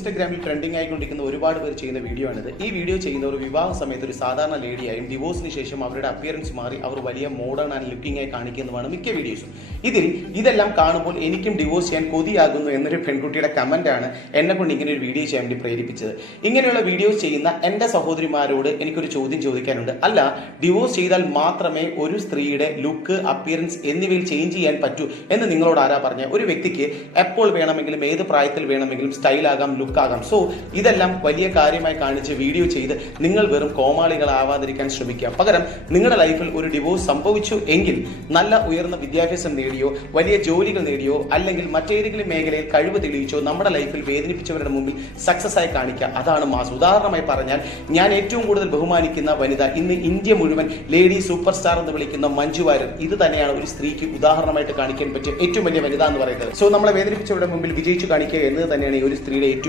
ഇൻസ്റ്റാഗ്രാമിൽ ട്രെൻഡിങ് ആയിക്കൊണ്ടിരിക്കുന്ന ഒരുപാട് പേർ ചെയ്യുന്ന വീഡിയോ ആണിത്. ഈ വീഡിയോ ചെയ്യുന്നവർ വിവാഹ സമയത്ത് ഒരു സാധാരണ ലേഡിയായും ഡിവോഴ്സിന് ശേഷം അവരുടെ അപ്പിയറൻസ് മാറി അവർ വലിയ മോഡേൺ ആൻഡ് ലുക്കിംഗ് ആയി കാണിക്കുന്നതാണ് മിക്ക വീഡിയോസും. ഇതെല്ലാം കാണുമ്പോൾ എനിക്കും ഡിവോഴ്സ് ചെയ്യാൻ കൊതിയാകുന്നു എന്നൊരു പെൺകുട്ടിയുടെ കമന്റ് ആണ് എന്നെ കൊണ്ട് ഇങ്ങനെ ഒരു വീഡിയോ ചെയ്യാൻ വേണ്ടി പ്രേരിപ്പിച്ചത്. ഇങ്ങനെയുള്ള വീഡിയോസ് ചെയ്യുന്ന എൻ്റെ സഹോദരിമാരോട് എനിക്കൊരു ചോദ്യം ചോദിക്കാനുണ്ട്. അല്ല, ഡിവോഴ്സ് ചെയ്താൽ മാത്രമേ ഒരു സ്ത്രീയുടെ ലുക്ക്, അപ്പിയറൻസ് എന്നിവയിൽ ചേഞ്ച് ചെയ്യാൻ പറ്റൂ എന്ന് നിങ്ങളോട് ആരാ പറഞ്ഞ? ഒരു വ്യക്തിക്ക് എപ്പോൾ വേണമെങ്കിലും ഏത് പ്രായത്തിൽ വേണമെങ്കിലും സ്റ്റൈലാകാം, ലുക്കാകാം. സോ ഇതെല്ലാം വലിയ കാര്യമായി കാണിച്ച് വീഡിയോ ചെയ്ത് നിങ്ങൾ വെറും കോമാളികളാവാതിരിക്കാൻ ശ്രമിക്കുക. പകരം നിങ്ങളുടെ ലൈഫിൽ ഒരു ഡിവോഴ്സ് സംഭവിച്ചു എങ്കിൽ നല്ല ഉയർന്ന വിദ്യാഭ്യാസം നേടിയോ വലിയ ജോലികൾ നേടിയോ അല്ലെങ്കിൽ മറ്റേതെങ്കിലും മേഖലയിൽ കഴിവ് തെളിയിച്ചോ നമ്മുടെ ലൈഫിൽ വേദനിപ്പിച്ചവരുടെ മുമ്പിൽ സക്സസ് ആയി കാണിക്കുക. അതാണ് മാസ്. ഉദാഹരണമായി പറഞ്ഞാൽ ഞാൻ ഏറ്റവും കൂടുതൽ ബഹുമാനിക്കുന്ന വനിത, ഇന്ന് ഇന്ത്യ മുഴുവൻ ലേഡി സൂപ്പർ സ്റ്റാർ എന്ന് വിളിക്കുന്ന മഞ്ജു വാര്യർ, ഇത് തന്നെയാണ് ഒരു സ്ത്രീക്ക് ഉദാഹരണമായിട്ട് കാണിക്കാൻ പറ്റിയ ഏറ്റവും വലിയ വനിത എന്ന് പറയുന്നത്. സോ നമ്മളെ വേദനിപ്പിച്ചവരുടെ മുമ്പിൽ വിജയിച്ചു കാണിക്കുക എന്നത് തന്നെയാണ് ഈ ഒരു സ്ത്രീയുടെ ഏറ്റവും